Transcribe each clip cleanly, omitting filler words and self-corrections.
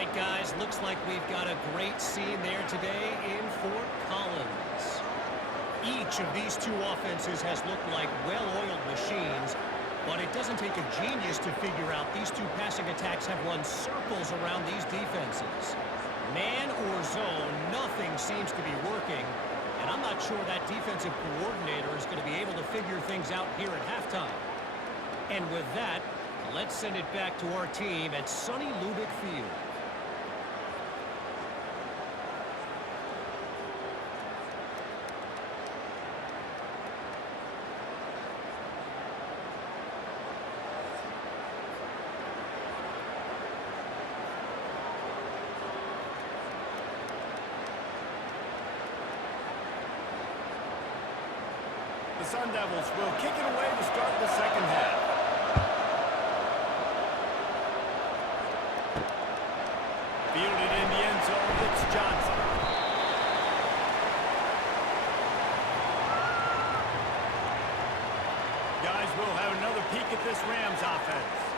right, guys, looks like we've got a great scene there today in Fort Collins. Each of these two offenses has looked like well-oiled machines, but it doesn't take a genius to figure out these two passing attacks have run circles around these defenses. Man or zone, nothing seems to be working, and I'm not sure that defensive coordinator is going to be able to figure things out here at halftime. And with that, let's send it back to our team at sunny Lubick Field. The Sun Devils will kick it away to start the second half. Fielded in the end zone, it's Johnson. Guys, we'll have another peek at this Rams offense.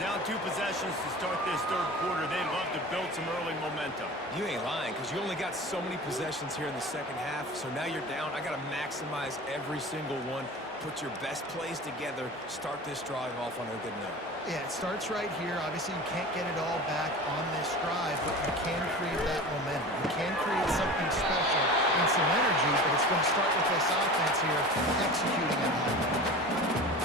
Down 2 possessions to start this third quarter. They'd love to build some early momentum. You ain't lying, because you only got so many possessions here in the second half, so now you're down. I got to maximize every single one, put your best plays together, start this drive off on a good note. Yeah, it starts right here. Obviously, you can't get it all back on this drive, but you can create that momentum. You can create something special and some energy, but it's going to start with this offense here executing it.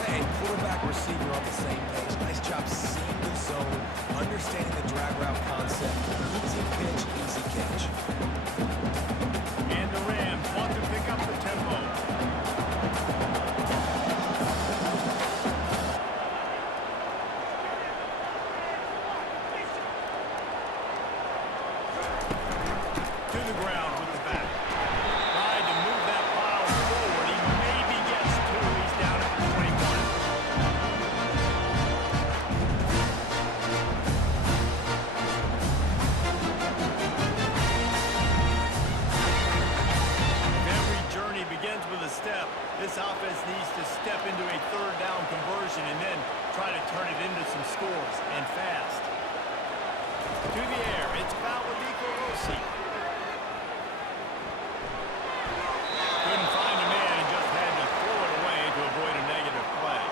And quarterback, receiver on the same page. Nice job seeing the zone, understanding the drag route concept. Easy pitch, easy catch. And the Rams want to pick up the tempo. To the ground with the back. Tried to move that pile forward. He maybe gets 2. He's down at the 21. Every journey begins with a step. This offense needs to step into a third down conversion and then try to turn it into some scores, and fast. To the air, it's Valadico Rossi. Couldn't find a man and just had to throw it away to avoid a negative play.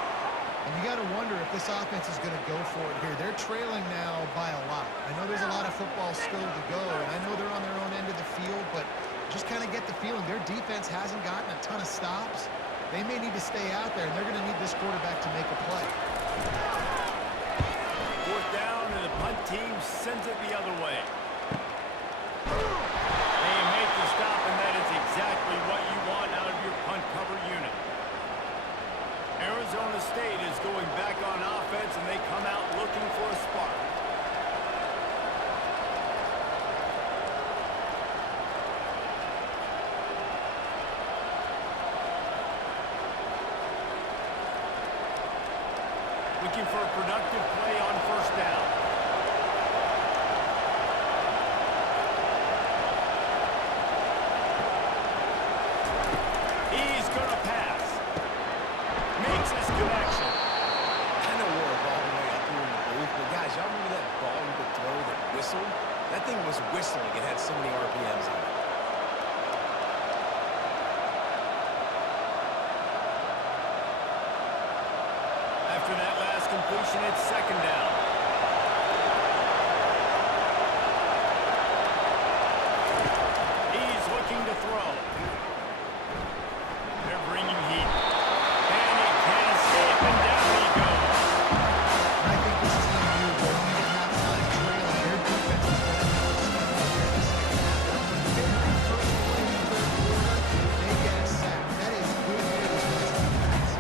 And you got to wonder if this offense is going to go for it here. They're trailing now by a lot. I know there's a lot of football still to go, and I know they're on their own end of the field, but just kind of get the feeling their defense hasn't gotten a ton of stops. They may need to stay out there, and they're going to need this quarterback to make a play. 4th down, and the punt team sends it the other way. They make the stop, and that is exactly what you want out of your punt cover unit. Arizona State is going back on offense, and they come out looking for a spark. Looking for a productive play on 1st down. He's going to pass. Makes his connection. I know we're a ball way up here in the booth, but guys, y'all remember that ball you could throw that whistled? That thing was whistling. It had so many RPMs on it. After that last completion, it's 2nd down. He's looking to throw. They're bringing heat. And he can't escape, and down he goes. And I think this team knew going into halftime trailing, their defense is going to have to step up here in the second half. That very first play in the third quarter, they get a sack. That is good news for this defense.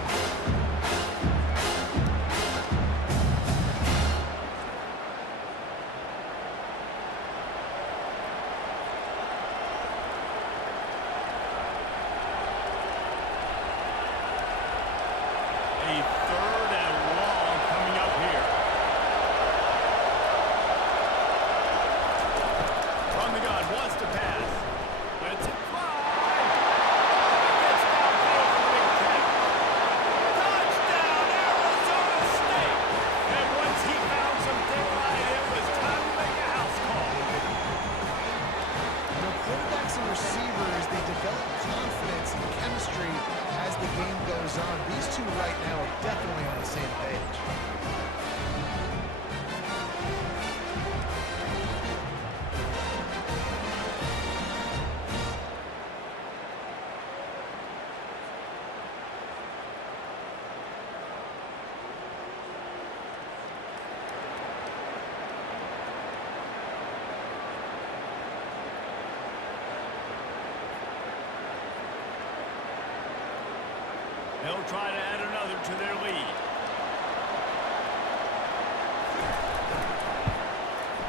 try to add another to their lead.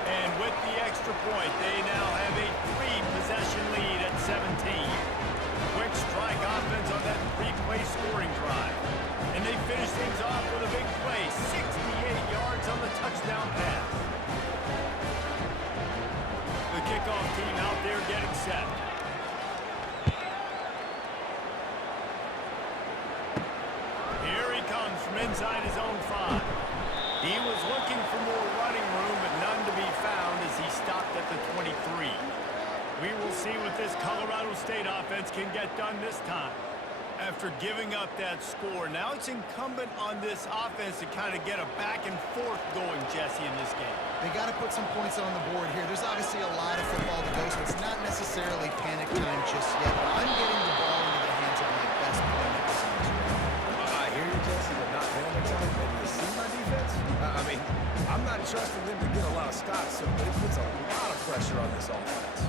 And with the extra point, they now have a 3-possession lead at 17. Quick strike offense on that 3-play scoring drive. And they finish things off with a big play, 68 yards on the touchdown pass. The kickoff team out there getting set. Here he comes from inside his own 5. He was looking for more running room, but none to be found as he stopped at the 23. We will see what this Colorado State offense can get done this time. After giving up that score, now it's incumbent on this offense to kind of get a back and forth going, Jesse, in this game. They got to put some points on the board here. There's obviously a lot of football to go, so it's not necessarily panic time just yet. But I'm getting the ball into the hands of my best playmakers in this game. I hear you, Jesse, but not panic time. And you see my defense? I mean, I'm not trusting them to get a lot of stops, so it puts a lot of pressure on this offense.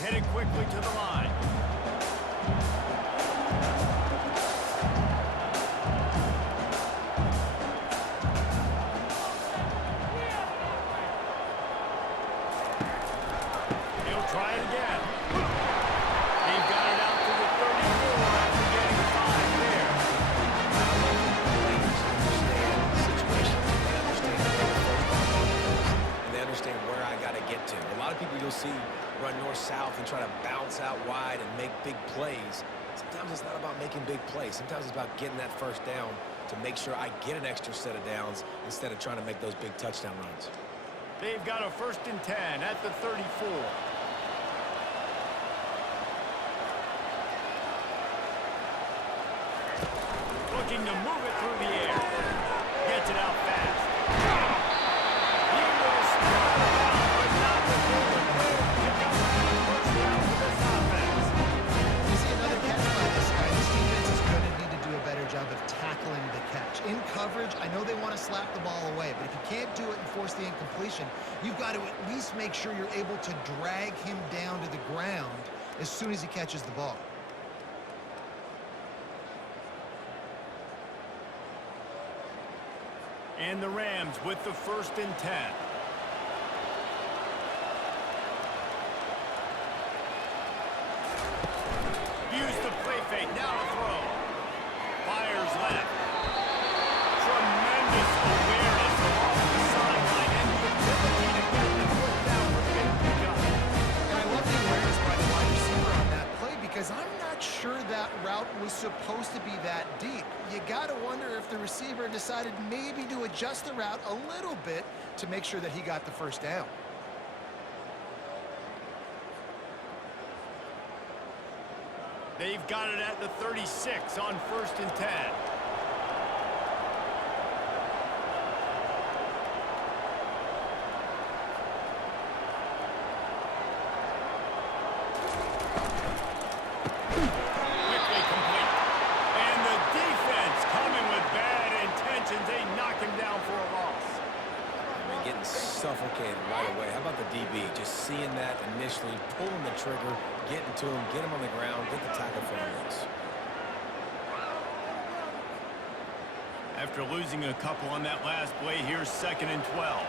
Headed quickly to the line. He'll try it again. They've got it out to the 34 after getting 5 there. Players understand the situation. They understand where the first ball is, and they understand where I got to get to. A lot of people you'll see run north-south and try to bounce out wide and make big plays. Sometimes it's not about making big plays. Sometimes it's about getting that first down to make sure I get an extra set of downs instead of trying to make those big touchdown runs. They've got a 1st and 10 at the 34. Looking to move it through the air. Gets it out fast. He will start it out, but not before the goal. Pick up the first down for this offense. You see another catch by this guy. This defense is going to need to do a better job of tackling the catch. In coverage, I know they want to slap the ball away, but if you can't do it and force the incompletion, you've got to at least make sure you're able to drag him down to the ground as soon as he catches the ball. And the Rams with the 1st and 10. Use the play fake, now to throw. Fires left. Tremendous awareness along the sideline and the ability to get the foot down for the big pickup. And I love the awareness by the wide receiver on that play because I'm not sure that route was supposed to be that deep. You got to wonder if the receiver decided maybe to adjust the route a little bit to make sure that he got the first down. They've got it at the 36 on 1st and 10. Quickly complete. And the defense coming with bad intentions. They knock him down for a loss. They're getting suffocated right away. How about the DB? Just seeing that initially, pulling the trigger, getting to him, get him on the ground, get the tackle for him. After losing a couple on that last play, here's 2nd and 12.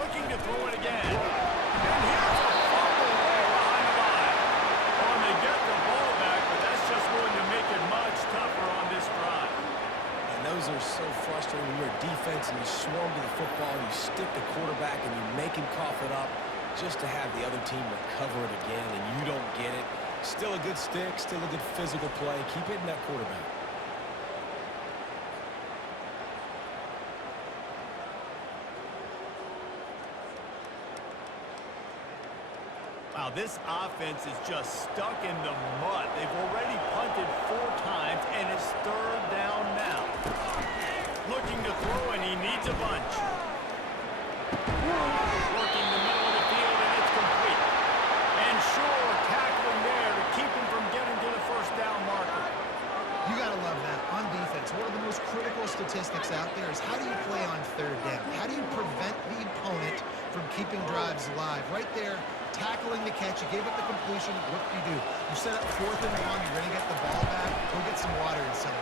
Looking to throw it again. And here's a fumble way behind the line. Oh, and they get the ball back, but that's just going to make it much tougher on this drive. And those are so frustrating when you're a defense and you swarm to the football, you stick the quarterback and you make him cough it up just to have the other team recover it again and you don't get it. Still a good stick, still a good physical play. Keep hitting that quarterback. Wow, this offense is just stuck in the mud. They've already punted 4 times, and it's 3rd down now. Looking to throw, and he needs a bunch. Working the middle of the field, and it's complete. And sure, tackling there to keep him from getting to the first down. third down? How do you prevent the opponent from keeping drives alive? Right there, tackling the catch. You gave up the completion. What do? You set up 4th and 1. You're going to get the ball back. Go get some water inside.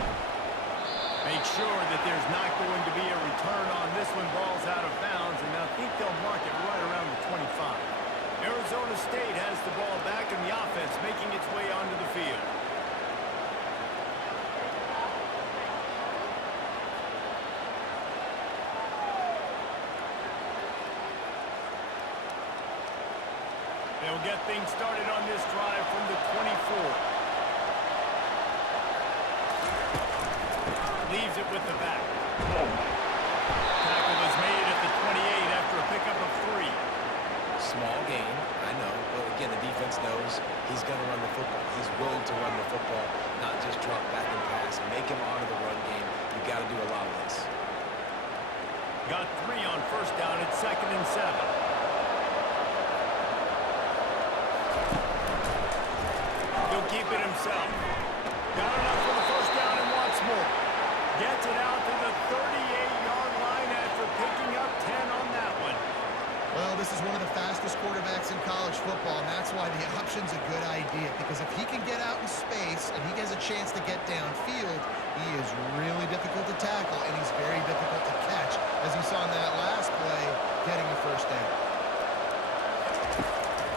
Make sure that there's not going to be a return on this when ball's out of bounds, and I think they'll mark it right around the 25. Arizona State has the ball back, and the offense making its way onto the field. They'll get things started on this drive from the 24. Leaves it with the back. Tackle was made at the 28 after a pickup of 3. Small gain, I know. But again, the defense knows he's going to run the football. He's willing to run the football, not just drop back and pass. Make him honor the run game. You've got to do a lot of this. Got 3 on first down at 2nd and 7. He'll keep it himself. Got enough for the first down and wants more. Gets it out to the 38-yard line after picking up 10 on that one. Well, this is one of the fastest quarterbacks in college football, and that's why the option's a good idea. Because if he can get out in space and he has a chance to get downfield, he is really difficult to tackle, and he's very difficult to catch. As you saw in that last play, getting a first down.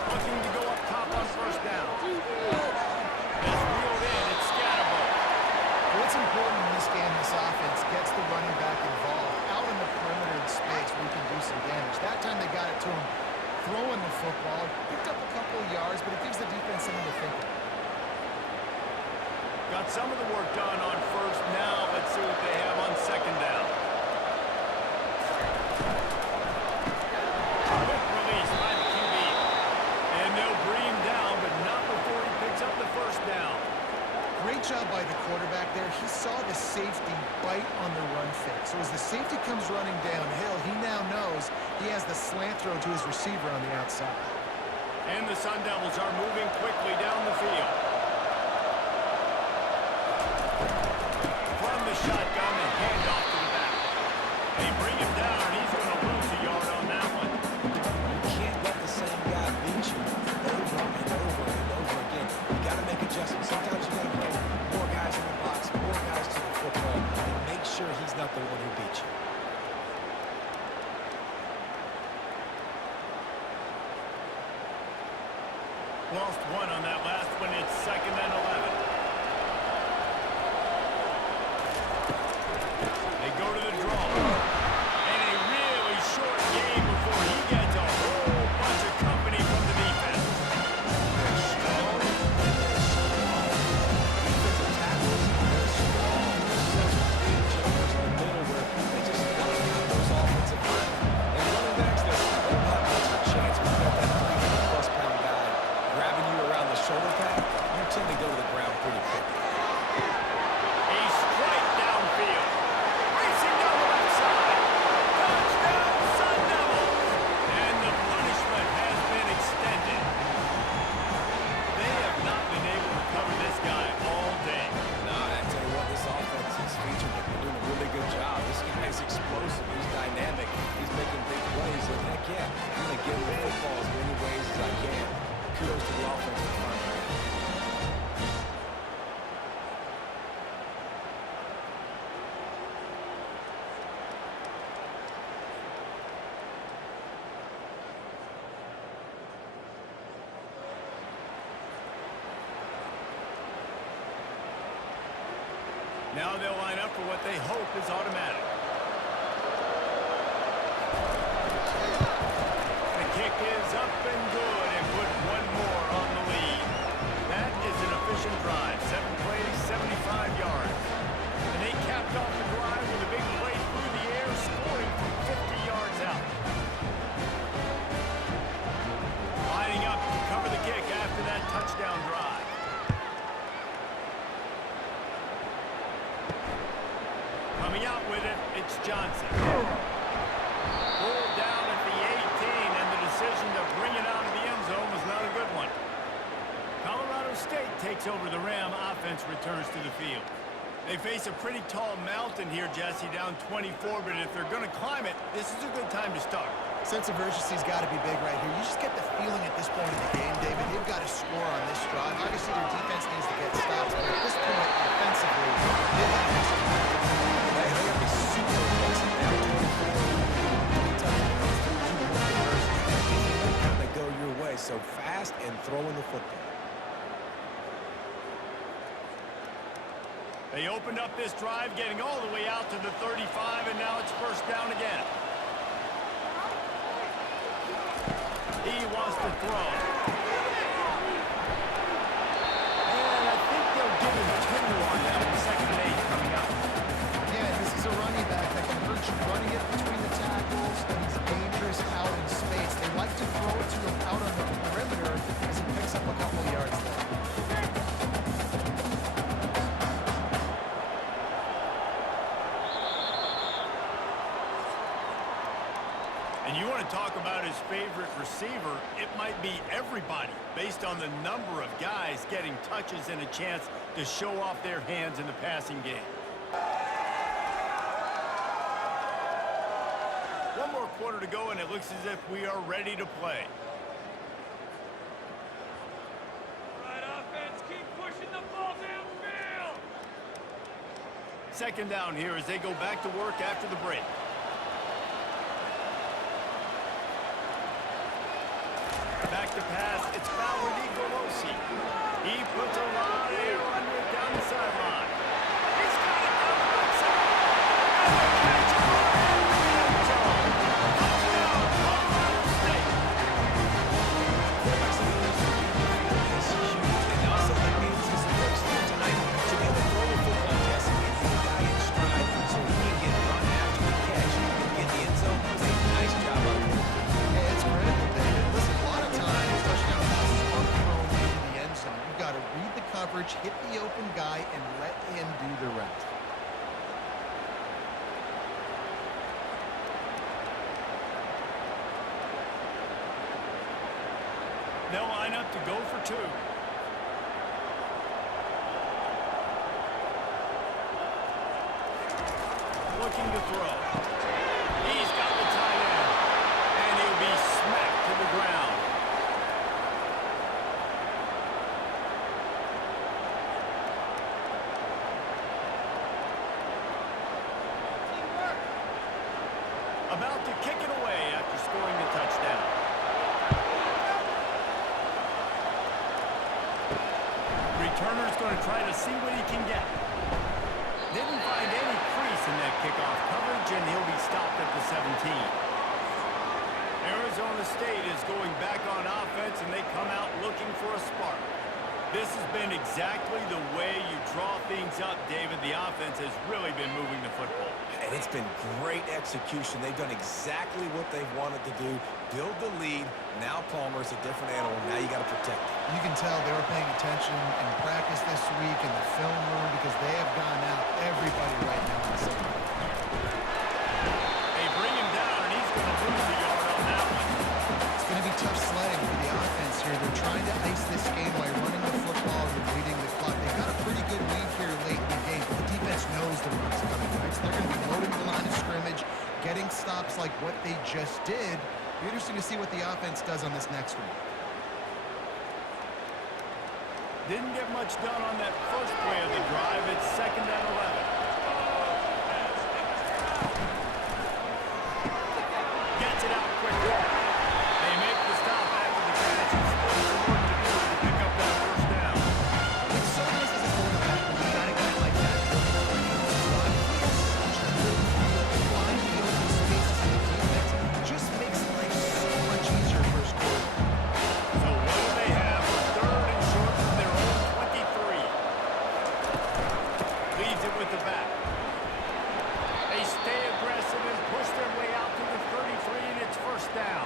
Looking to go up top on first down. That's reeled in. It's Scatterbo. What's important in this game, this offense gets the running back involved out in the perimeter in space where he can do some damage. That time they got it to him throwing the football. Picked up a couple of yards, but it gives the defense something to think about. Got some of the work done on first. Now let's see what they have on second down. Quick release by the QB. And they'll bring him down, but not before he picks up the first down. Great job by the quarterback there. He saw the safety bite on the run fake. So as the safety comes running downhill, he now knows he has the slant throw to his receiver on the outside. And the Sun Devils are moving quickly down the field. From the shotgun, the handoff to the back. They bring him down, and he's going to lose a yard on that one. You can't let the same guy beat you over and over and over again. You got to make adjustments. Sometimes you got to put more guys in the box, more guys to the football, and make sure he's not the one who beat you. Lost 1 on that last one. It's 2nd and 11. They go to the draw. And a really short game before he gets a whole bunch of company from the defense. They're strong, and they're strong. Defensive tackles, they're strong. There's such big jumpers in the middle where they just knock out those offensive linemen. And running backs, they don't have much of a chance when you got that 300-plus pound guy grabbing you around the shoulder pad. You tend to go to the ground pretty quickly. A strike downfield. Racing down the left side. Touchdown, Sun Devils. And the punishment has been extended. They have not been able to cover this guy all day. Nah, I tell you what, this offense is featured. They're doing a really good job. This guy's explosive. He's dynamic. He's making big plays. And heck yeah, I'm going to give him the football as many ways as I can. Kudos to the offense for finding that. Now they'll line up for what they hope is automatic. The kick is up and good and put one more on the lead. That is an efficient drive. 7 plays, 75 yards. And they capped off the drive with a big play through the air, scoring from 50 yards out. Lining up to cover the kick after that touchdown drive. Coming out with it, They face a pretty tall mountain here, Jesse, down 24, but if they're going to climb it, this is a good time to start. Sense of urgency's got to be big right here. You just get the feeling at this point in the game, David, they've got to score on this drive. Obviously, their defense needs to get stops, but at this point, offensively, they've got to execute. They got to be super aggressive now. 24 kind of go your way, so fast and throwing the football. They opened up this drive, getting all the way out to the 35, and now it's first down again. He wants to throw. And I think they'll give him 2 on that with 2nd and 8 coming up. Yeah, this is a running back that can hurt you running it between the tackles, and he's dangerous out in space. They like to throw it to him out on the perimeter as he picks up a couple of yards there. And you want to talk about his favorite receiver, it might be everybody based on the number of guys getting touches and a chance to show off their hands in the passing game. One more quarter to go, and it looks as if we are ready to play. All right, offense, keep pushing the ball downfield. 2nd down here as they go back to work after the break. Back to pass, it's Fowler Nicolosi. He puts a lot of air under it down the sideline. He's got it down the right side. And the catch is right in the end zone. Touchdown, Colorado State. Quarterbacks in the league is huge, and also the anticipation tonight to be able to throw the football, Jesse, and hit the guy in stride so he can get run after the catch. Get the end zone. That was a nice job out there. Yeah, it's critical, David. Listen, a lot of times, touchdown passes are thrown into the end zone. You've got to read the coverage, hit the open guy, and let him do the rest. They'll line up to go for 2. Looking to throw. He's got the tight end. And he'll be smacked to the ground. About to kick it away after scoring the touchdown. Returner's going to try to see what he can get. Didn't find any crease in that kickoff coverage, and he'll be stopped at the 17. Arizona State is going back on offense, and they come out looking for a spark. This has been exactly the way you draw things up, David. The offense has really been moving the football. And it's been great execution. They've done exactly what they've wanted to do. Build the lead. Now Palmer's a different animal. Now you got to protect it. You can tell they were paying attention in practice this week in the film room because they have gone out everybody right now in the same way. They bring him down, and he's going to lose a yard on that one. It's going to be tough sledding for the offense here. They're trying to ice this game by running the football and leading the clock. They've got a pretty good lead here late in the game, but the defense knows the run's coming, right? So they're going to be loading the line of scrimmage, getting stops like what they just did. It'll be interesting to see what the offense does on this next one. Didn't get much done on that first play of the drive. It's 2nd and 11. Gets it out quickly. They make the stop after the catch. It's still some work to do to pick up that first down. It's so nice as a quarterback when you got a guy like that looking for you to run. He has such a good feel to find the open spaces in the defense. It just makes life so much easier for his quarterback. So what do they have for 3rd and short from their own 23? Leaves it with the back. They stay aggressive and push their way out to the 33, and it's first down.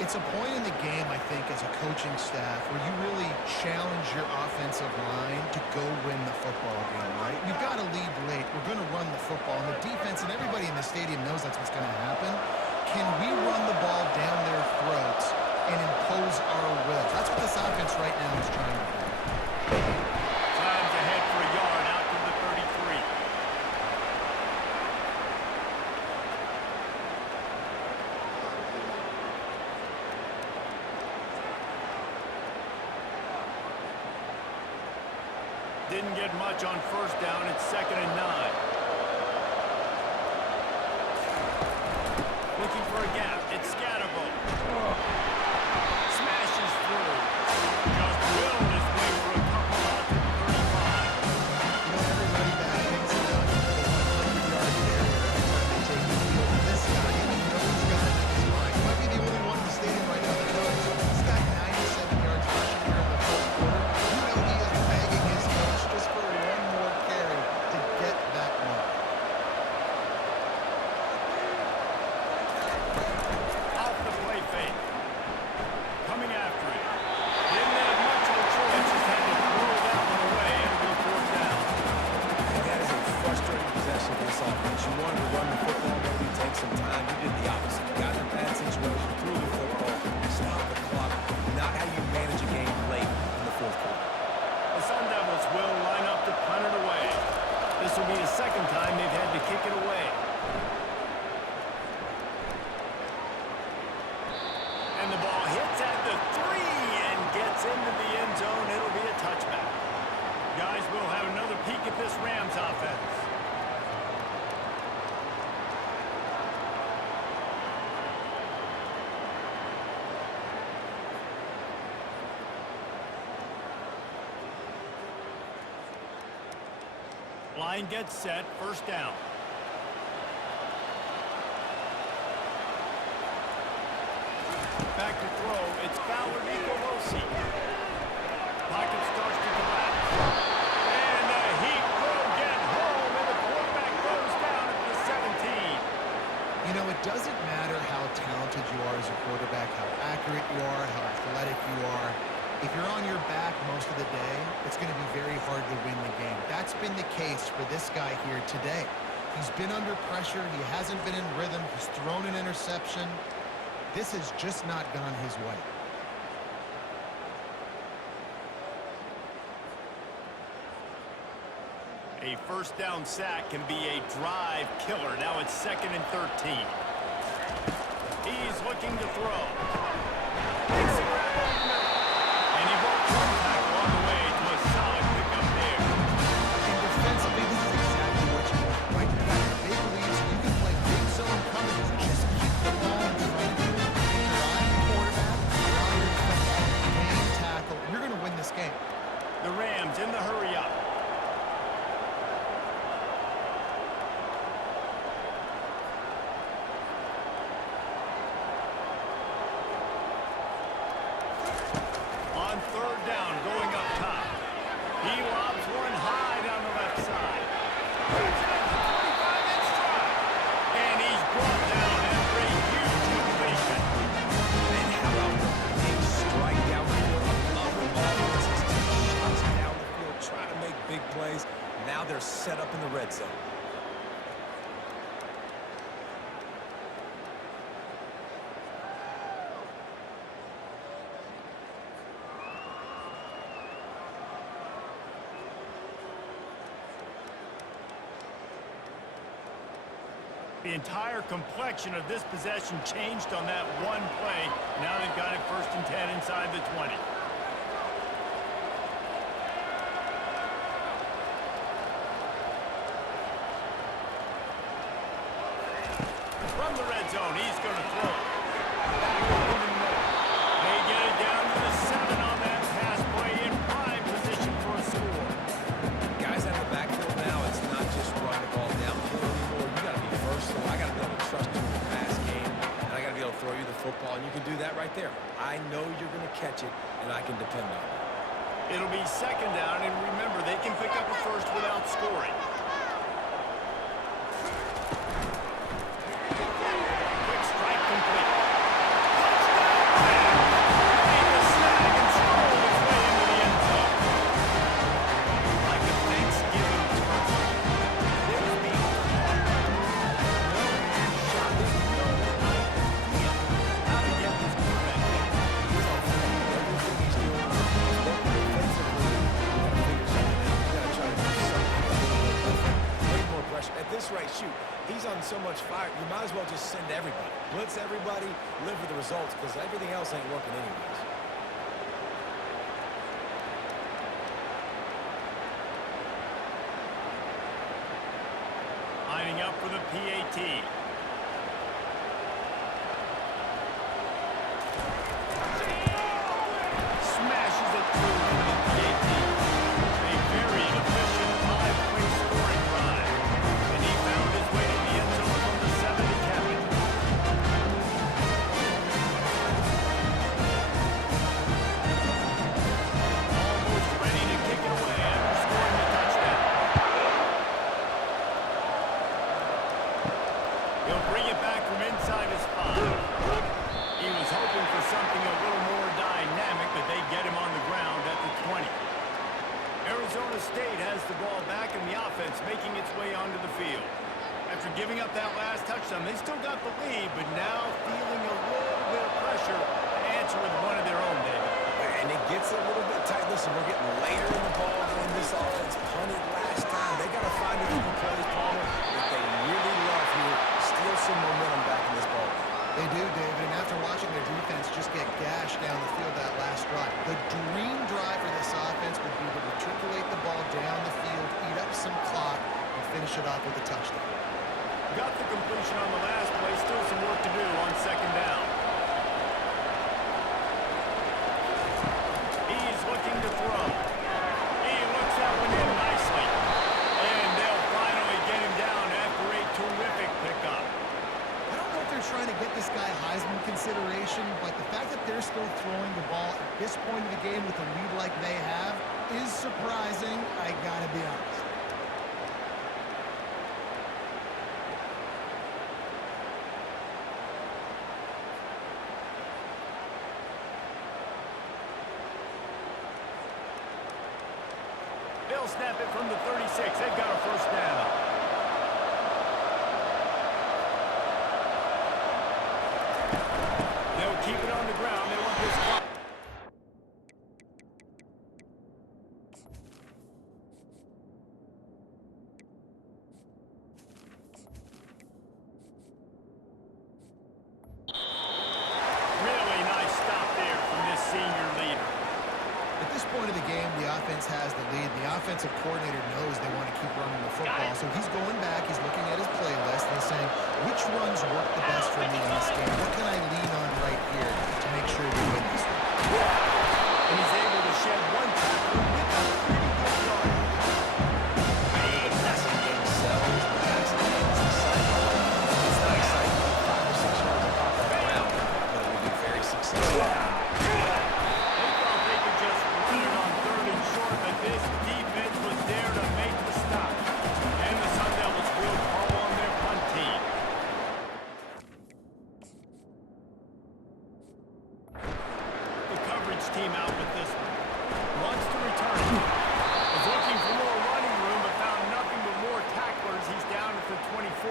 It's a point in the game, I think, as a coaching staff where you really challenge your offensive line to go win the football game, right? We've got to lead late. We're going to run the football. And the defense and everybody in the stadium knows that's what's going to happen. Can we run the ball down their throats and impose our will? That's what this offense right now is trying to do. Time's ahead for a yard out to the 33. Didn't get much on first down. It's 2nd and 9. Looking for a gap. It's Scatterbo. Smashes through. Just willed his way for a couple out to the 35. You know, every running back thinks about the 100-yard area every time they take the field. This guy, even though he's got it in his mind, he might be the only one in the stadium right now that knows he's got 97 yards rushing here in the fourth quarter. You know he is begging his coach just for one more carry to get that mark. Off the play fake. Coming after it. Didn't have much of a choice. Just had to throw that one away and go 4th down. And that is a frustrating possession for this offense. You wanted to run the football, maybe take some time. You did the opposite. Got in a bad situation, threw the football, stopped the clock. Not how you manage a game late in the fourth quarter. The Sun Devils will line up to punt it away. This will be the 2nd time they've had to kick it away. And the ball hits at the 3 and gets into the end zone. It'll be a touchback. Guys, we'll have another peek at this Rams offense. Line gets set. 1st down. Back to throw. It's Fowler Nicolosi. Pocket starts to collapse. And the Heat will get home, and the quarterback goes down at the 17. You know, it doesn't matter how talented you are as a quarterback, how accurate you are, how athletic you are. If you're on your back most of the day, it's going to be very hard to win the game. That's been the case for this guy here today. He's been under pressure. He hasn't been in rhythm. He's thrown an interception. This has just not gone his way. A 1st down sack can be a drive killer. Now it's 2nd and 13. He's looking to throw. Makes a grab over the middle. And he broke one tackle on the way to a solid pickup there. And defensively, this is exactly what you want, right? You got your big leads, and you can play big zone coverage. Just keep the ball in front of you. Keep your eye on the quarterback, your eye on your defender, game tackle. You're going to win this game. The Rams in the hurry up. On 3rd down, going up top. He lobs one high down the left side. Puts it at the 25-inch stride. And he's brought down after a huge completion. And how about the big strike down the field? Other offenses take shots down the field, try to make big plays. Now they're set up in the red zone. The entire complexion of this possession changed on that one play. Now they've got it 1st and 10 inside the 20. From the red zone, he's going to throw. Back up in the middle. They get it down to the 7 on that pass play in prime position for a score. Guys out of the backfield now, it's not just running the ball downfield anymore. You got to be versatile. I got to be able to trust you in the pass game, and I got to be able to throw you the football, and you can do that right there. I know you're going to catch it, and I can depend on it. It'll be 2nd down, and remember, they can pick up a first without scoring. Quick strike complete. Touchdown! Made the snag and strolled his way into the end zone. Like a Thanksgiving turkey. They was being caught. No shot. There's no idea how to get this quarterback in. He's on fire. Everything he's doing is working defensively. You got to figure something out. You got to try to do something a little bit different. Way more pressure. At this rate, shoot, he's on so much fire, you might as well just send everybody. Blitz everybody, live with the results, because everything else ain't working anyways. PAT. Smashes it through for the PAT. A very efficient five-play scoring drive. And he found his way to the end zone from the 7 to cap it. Almost ready to kick it away after scoring the touchdown. He'll bring it back from inside his 5. He was hoping for something a little more dynamic, but they get him on the ground at the 20. Arizona State has the ball back and the offense making its way onto the field. After giving up that last touchdown, they still got the lead, but now feeling a little bit of pressure to answer with one of their own, David. And it gets a little bit tight. Listen, we're getting later in the ball game. This offense punted last time. They got to find a few plays, Palmer, that they really love here. Steal some momentum back in this ball game. They do, David, and after watching their defense just get gashed down the field that last drive, the dream drive for this offense would be to matriculate the ball down the field, eat up some clock, and finish it off with a touchdown. Got the completion on the last play. Still some work to do on second down. He's looking to throw. He looks that one in nicely. And they'll finally get him down after a terrific pickup. I don't know if they're trying to get this guy Heisman consideration, but the fact that they're still throwing the ball at this point of the game with a lead like they have is surprising, I gotta be honest. They'll snap it from the 36. They've got a first down. They'll keep it on the ground. They want this clock. Really nice stop there from this senior leader. At this point of the game, the offense has the lead. The offensive coordinator knows they want to keep running the football, so he's going back, he's looking at his playlist, and he's saying, which runs work the best for me in this game? What can I lean on right here to make sure we win this one? And he's able to shed one tackle with a pretty good yard. The passing game sells. The passing game is exciting. It's not exciting when 5 or 6 yards are popping around, but it will be very successful. They thought they could just run it on 3rd and short, but this defense was there to make the stop. And the Sun Devils will call on their punt team. The coverage team out with this one. Wants to return it. Was looking for more running room, but found nothing but more tacklers. He's down at the 24.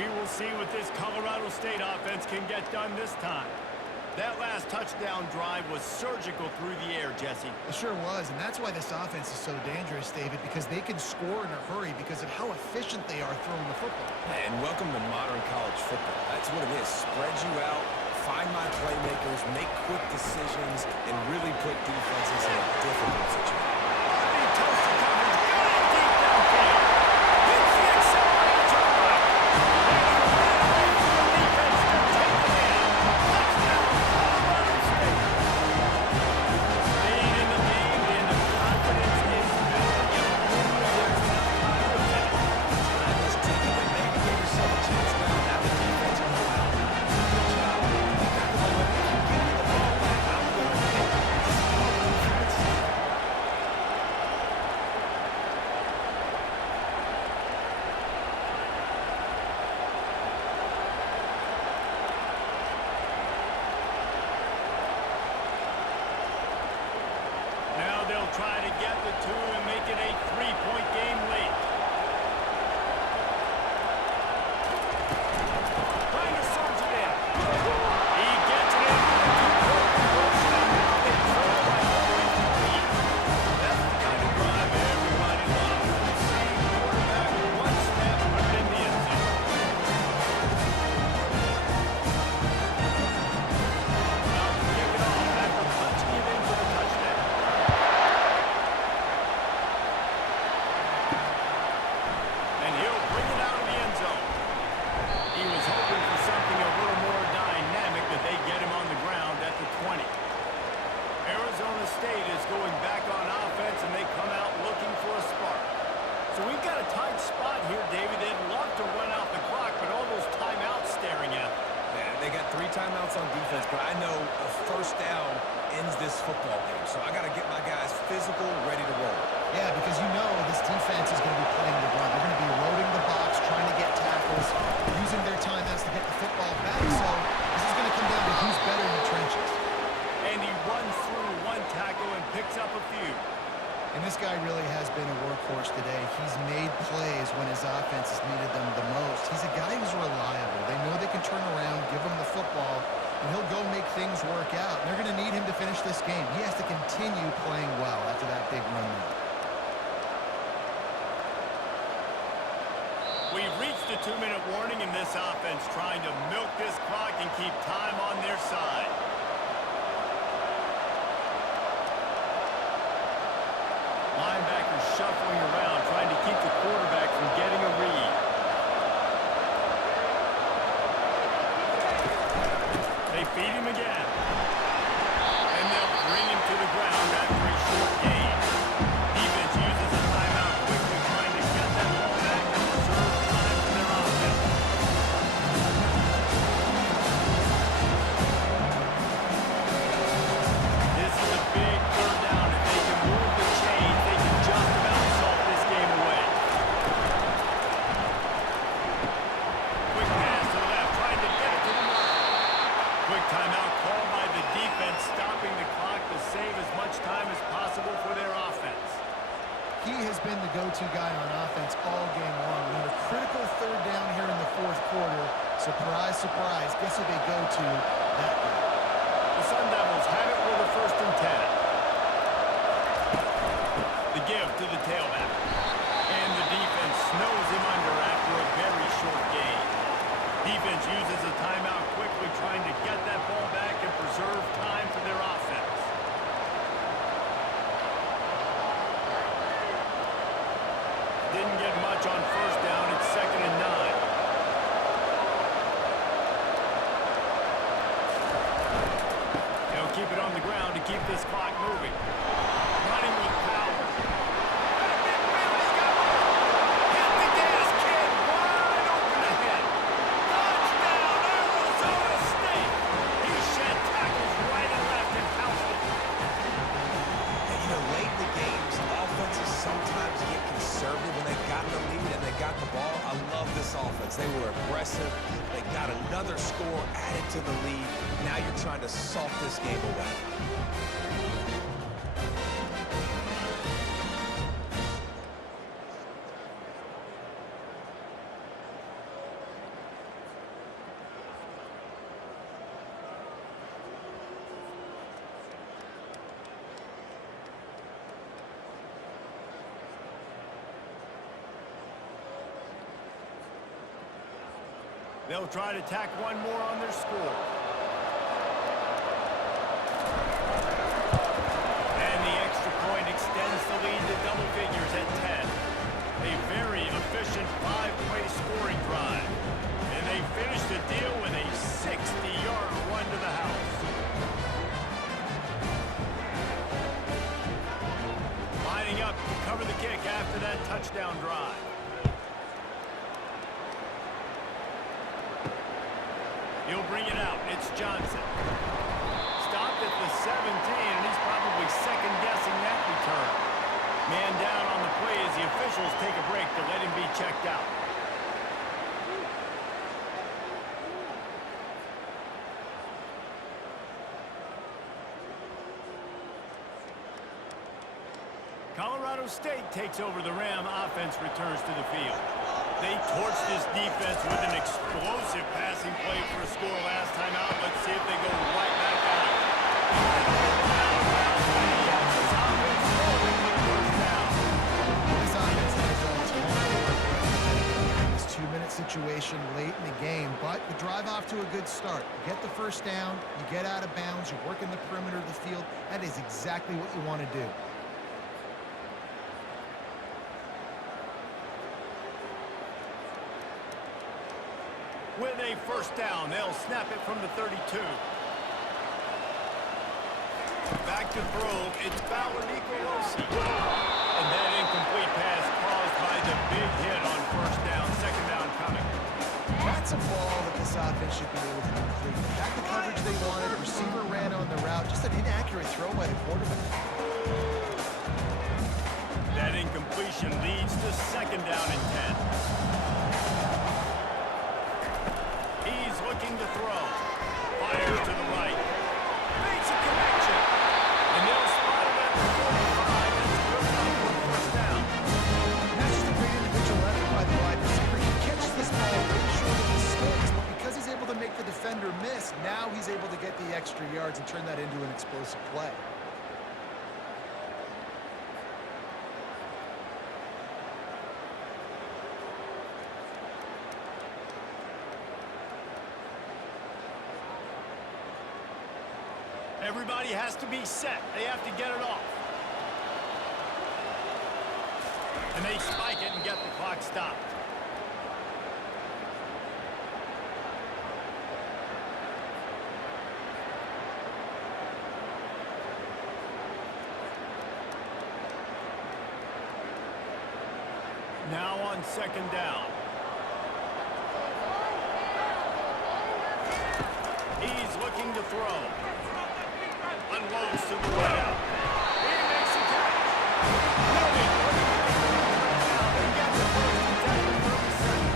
We will see what this Colorado State offense can get done this time. That last touchdown drive was surgical through the air, Jesse. It sure was, and that's why this offense is so dangerous, David, because they can score in a hurry because of how efficient they are throwing the football. And welcome to modern college football. That's what it is. Spread you out, find my playmakers, make quick decisions, and really put defenses in a difficult situation. Big toast to coverage. Got it deep downfield. Hits the accelerator to the right. And he ran away from the defense to take it in. Touchdown, Colorado State. Staying in the game and the confidence is building. If only there's enough time to finish. Time is ticking, but maybe give yourself a chance now. Now the defense will go out. Good job. You got the moment. If you give me the ball back, I'm going to pick. This is all defense. Now they'll try to get the 2 and make it a 3-point game late. Trying to surge it in. He gets it in for the 2-point conversion, and now they trail by only 3. That's the kind of drive everybody loves. Seeing quarterback one step, put it in the end zone. Now to kick it off after punching it in for the touchdown. timeouts on defense, but I know a first down ends this football game. So I got to get my guys physical, ready to roll. Yeah, because you know this defense is going to be playing the run. They're going to be loading the box, trying to get tackles, using their timeouts to get the football back. So this is going to come down to who's better in the trenches. And he runs through one tackle and picks up a few. And this guy really has been a workhorse today. He's made plays when his offense has needed them the most. He's a guy who's reliable. They know they can turn around, give him the football, and he'll go make things work out. And they're going to need him to finish this game. He has to continue playing well after that big run there. We've reached the 2-minute warning in this offense, trying to milk this clock and keep time on their side. Linebackers shuffling around, trying to keep the quarterback from getting a read. They feed him again. And they'll bring him to the ground after a short gain. Defense uses a timeout quickly, trying to get that ball back and preserve time for their offense. This is a big third down. If they can move the chains, they can just about solve this game away. Quick pass to the left, trying to get it to the mark. Quick timeout called by the defense, stopping the clock to save as much time as possible for their offense. He has been the go-to guy on offense all game long. And on a critical third down here in the fourth quarter, surprise, surprise, guess who they go to? That guy. The Sun Devils have it with a 1st and 10. The give to the tailback. And the defense snows him under after a very short gain. Defense uses a timeout quickly, trying to get that ball back and preserve time for their offense. Didn't get much on first down. It's 2nd and 9. They'll keep it on the ground to keep this clock moving. Running with power. Hit the gas, kid. Wide open ahead. Touchdown, Arizona State. He shed tackles right and left and housed it. And, you know, late in the games, offenses sometimes get conservative when they got the lead and they got the ball. I love this offense. They were aggressive. They got another score added to the lead. Now you're trying to salt this game away. They'll try to tack one more on their score. And the extra point extends the lead to double figures at 10. A very efficient 5-play scoring drive. And they finish the deal with a 60-yard run to the house. Lining up to cover the kick after that touchdown drive. He'll bring it out. It's Johnson. Stopped at the 17, and he's probably second-guessing that return. Man down on the play as the officials take a break to let him be checked out. Colorado State takes over the Ram. Offense returns to the field. They torched this defense with an explosive passing play for a score last time out. Let's see if they go right back at it. This offense has a ton of work in this 2-minute situation late in the game, but the drive off to a good start. You get the first down, you get out of bounds, you work in the perimeter of the field. That is exactly what you want to do. With a first down, they'll snap it from the 32. Back to throw, it's Fowler Nicolosi. And that incomplete pass caused by the big hit on first down, 2nd down coming. That's a ball that this offense should be able to complete. Got the coverage they wanted. Receiver ran on the route. Just an inaccurate throw by the quarterback. That incompletion leads to second down and 10. He's looking to throw. Fires to the right. Makes a connection. And they'll spot it at the 45. That's good enough for the first down. That's just a great individual effort by the wide receiver. He catches this ball way short of the sticks, but because he's able to make the defender miss, now he's able to get the extra yards and turn that into an explosive play. Everybody has to be set. They have to get it off. And they spike it and get the clock stopped. Now on second down. He's looking to throw. Unloads to the right out. He makes a catch. Moving. They got the first and 10 from the second.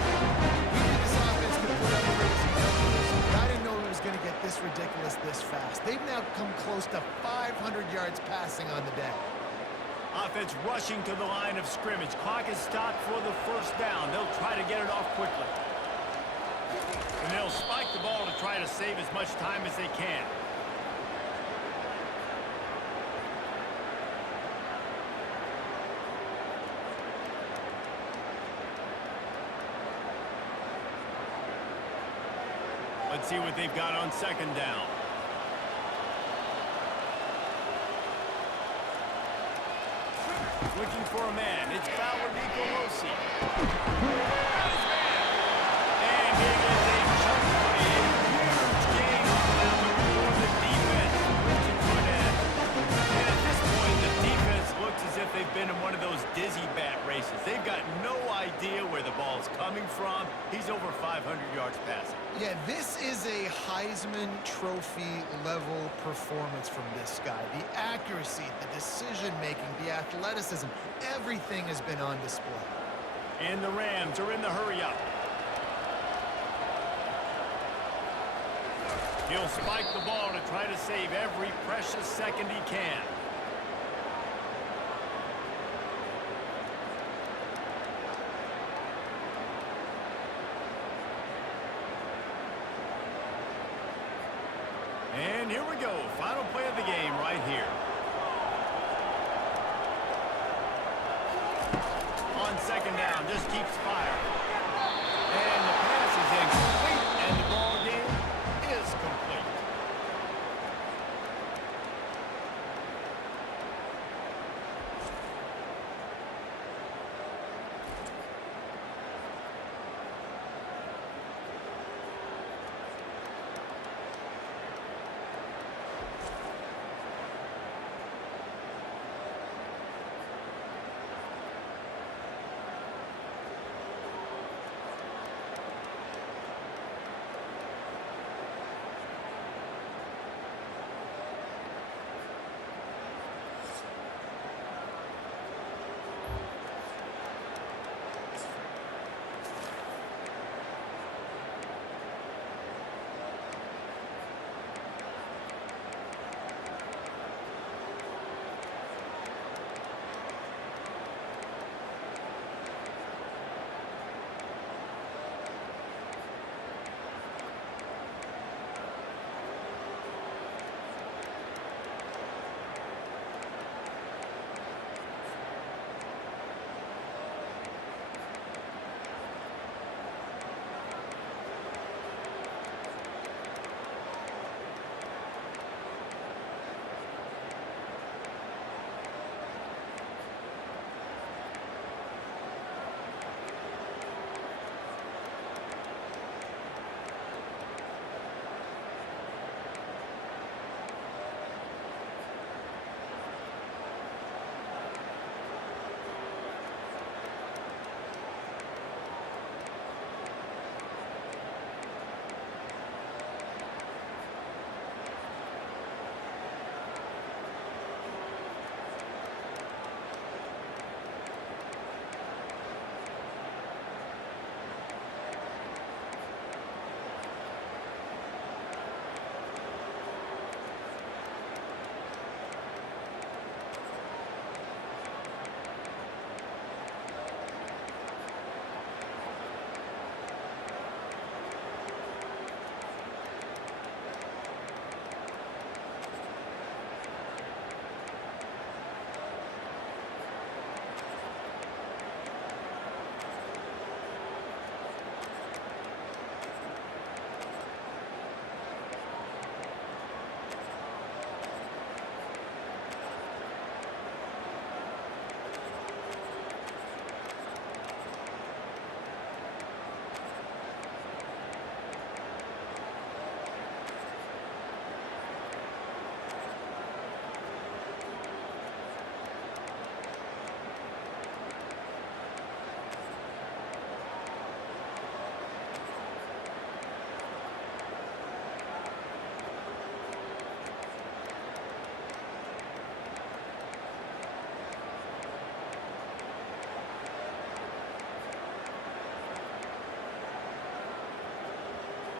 We knew this offense could put up crazy numbers, but I didn't know it was going to get this ridiculous this fast. They've now come close to 500 yards passing on the day. Offense rushing to the line of scrimmage. Clock is stopped for the first down. They'll try to get it off quickly. And they'll spike the ball to try to save as much time as they can. Let's see what they've got on second down. Looking for a man. It's Fowler Nicolosi. And he gets a chunk play. A huge gain on that one for the defense. Which it could end. And at this point, the defense looks as if they've been in one of those dizzy bat races. They've got no idea where the ball's coming from. He's over 500 yards passing. Yeah, this is a Heisman Trophy level performance from this guy. The accuracy, the decision-making, the athleticism, everything has been on display. And the Rams are in the hurry-up. He'll spike the ball to try to save every precious second he can. And here we go. Final play of the game right here. On second down, just keeps firing. And the